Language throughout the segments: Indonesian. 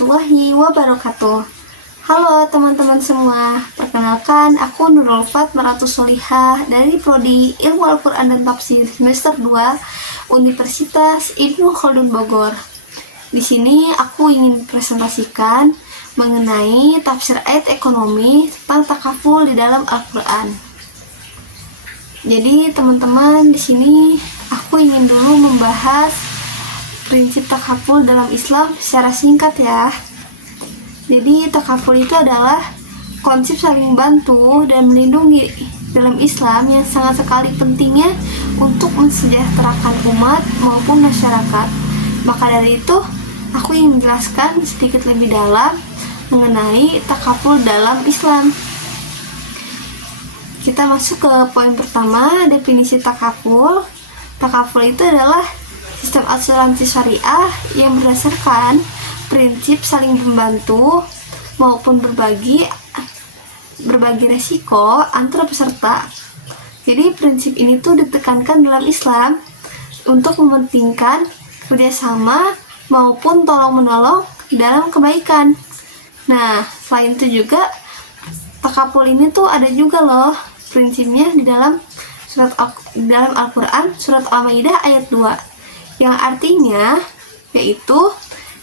warahmatullahi wabarakatuh. Halo teman-teman semua, perkenalkan aku Nurul Fat Maratus Solihah dari Prodi Ilmu Al-Quran dan Tafsir semester 2 Universitas Ibnu Khaldun Bogor. Di sini aku ingin presentasikan mengenai tafsir ayat ekonomi tentang takaful di dalam Al-Quran. Jadi teman-teman, di sini aku ingin dulu membahas prinsip takaful dalam Islam secara singkat ya. Jadi takaful itu adalah konsep saling bantu dan melindungi dalam Islam yang sangat sekali pentingnya untuk mensejahterakan umat maupun masyarakat. Maka dari itu, aku ingin menjelaskan sedikit lebih dalam mengenai takaful dalam Islam. Kita masuk ke poin pertama, definisi takaful. Takaful itu adalah sistem asuransi syariah yang berdasarkan prinsip saling membantu maupun berbagi resiko antara peserta. Jadi prinsip ini tuh ditekankan dalam Islam untuk mementingkan kerjasama maupun tolong-menolong dalam kebaikan. Nah, selain itu juga takaful ini tuh ada juga loh prinsipnya di dalam Al-Quran surat Al-Maidah ayat 2 yang artinya yaitu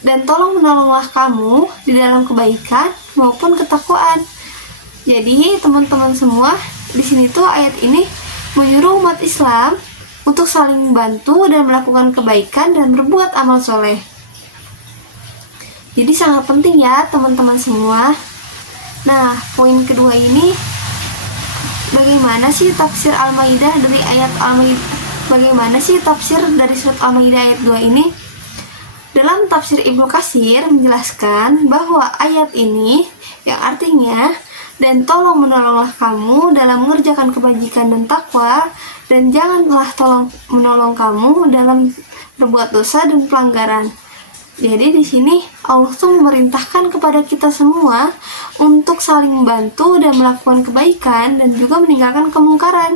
dan tolong menolonglah kamu di dalam kebaikan maupun ketakwaan. Jadi teman-teman semua, di sini tuh ayat ini menyuruh umat Islam untuk saling membantu dan melakukan kebaikan dan berbuat amal soleh. Jadi sangat penting ya teman-teman semua. Nah, poin kedua ini, bagaimana sih tafsir Al-Maidah dari ayat Al-Maidah? Bagaimana sih tafsir dari surat Al-Maidah ayat 2 ini? Dalam tafsir Ibnu Katsir menjelaskan bahwa ayat ini yang artinya dan tolong menolonglah kamu dalam mengerjakan kebajikan dan takwa, dan janganlah tolong menolong kamu dalam berbuat dosa dan pelanggaran. Jadi di sini Allah tuh memerintahkan kepada kita semua untuk saling membantu dan melakukan kebaikan dan juga meninggalkan kemungkaran.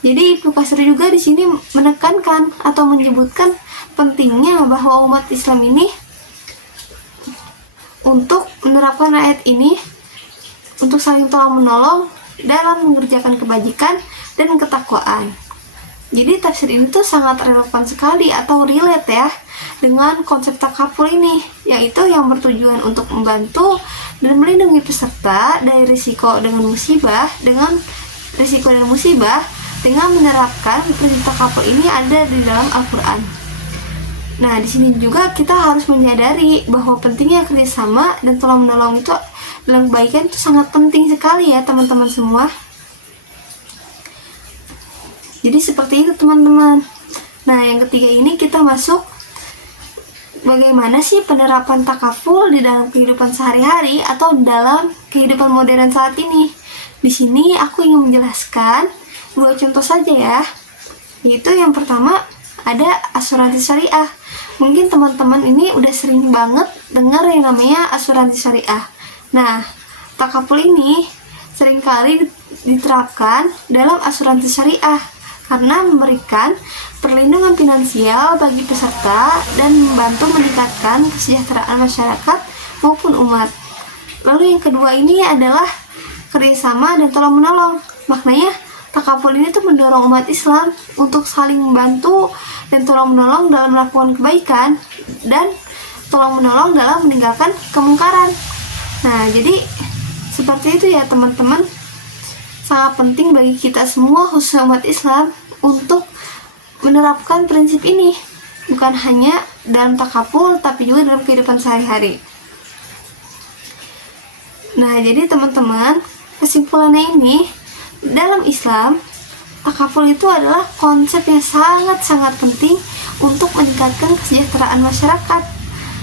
Jadi Ibnu Katsir juga di sini menekankan atau menyebutkan pentingnya bahwa umat Islam ini untuk menerapkan ayat ini untuk saling tolong menolong dalam mengerjakan kebajikan dan ketakwaan. Jadi tafsir ini tuh sangat relevan sekali atau relate ya dengan konsep takaful ini, yaitu yang bertujuan untuk membantu dan melindungi peserta dari risiko dan musibah dengan menerapkan prinsip takaful ini ada di dalam Al-Quran. Nah, di sini juga kita harus menyadari bahwa pentingnya kerjasama dan tolong menolong itu dalam kebaikan itu sangat penting sekali ya teman-teman semua. Jadi seperti itu teman-teman. Nah, yang ketiga ini kita masuk bagaimana sih penerapan takaful di dalam kehidupan sehari-hari atau dalam kehidupan modern saat ini. Di sini aku ingin menjelaskan 2 contoh saja ya. Yaitu yang pertama ada asuransi syariah. Mungkin teman-teman ini udah sering banget dengar yang namanya asuransi syariah. Nah, takaful ini seringkali diterapkan dalam asuransi syariah karena memberikan perlindungan finansial bagi peserta dan membantu meningkatkan kesejahteraan masyarakat maupun umat. Lalu yang kedua ini adalah kerjasama dan tolong menolong. Maknanya takaful ini tuh mendorong umat Islam untuk saling membantu dan tolong menolong dalam melakukan kebaikan dan tolong menolong dalam meninggalkan kemungkaran. Nah, jadi seperti itu ya teman-teman. Sangat penting bagi kita semua khususnya umat Islam untuk menerapkan prinsip ini, bukan hanya dalam takaful tapi juga dalam kehidupan sehari-hari. Nah, jadi teman-teman, kesimpulannya ini dalam Islam, takaful itu adalah konsep yang sangat-sangat penting untuk meningkatkan kesejahteraan masyarakat.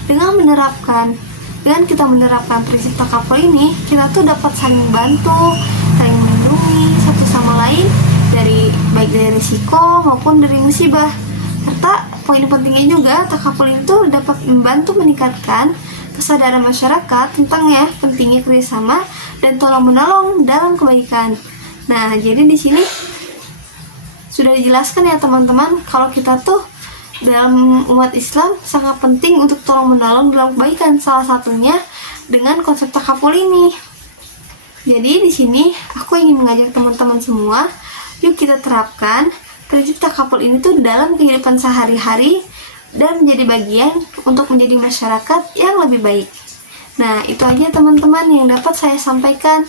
Dengan kita menerapkan prinsip takaful ini, kita tuh dapat saling membantu, saling melindungi satu sama lain baik dari risiko maupun dari musibah. Serta poin pentingnya juga, takaful itu dapat membantu meningkatkan kesadaran masyarakat tentang pentingnya kerjasama dan tolong menolong dalam kebaikan. Nah, jadi di sini sudah dijelaskan ya teman-teman, kalau kita tuh dalam umat Islam sangat penting untuk tolong menolong dalam kebaikan, salah satunya dengan konsep takaful ini. Jadi di sini aku ingin mengajak teman-teman semua, yuk kita terapkan prinsip takaful ini tuh dalam kehidupan sehari-hari dan menjadi bagian untuk menjadi masyarakat yang lebih baik. Nah, itu aja teman-teman yang dapat saya sampaikan.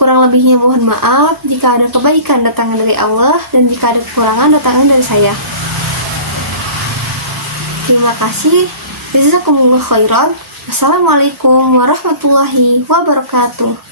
Kurang lebihnya mohon maaf jika ada kebaikan datangnya dari Allah dan jika ada kekurangan datangnya dari saya. Terima kasih. Jazakumullah khairan. Wassalamualaikum warahmatullahi wabarakatuh.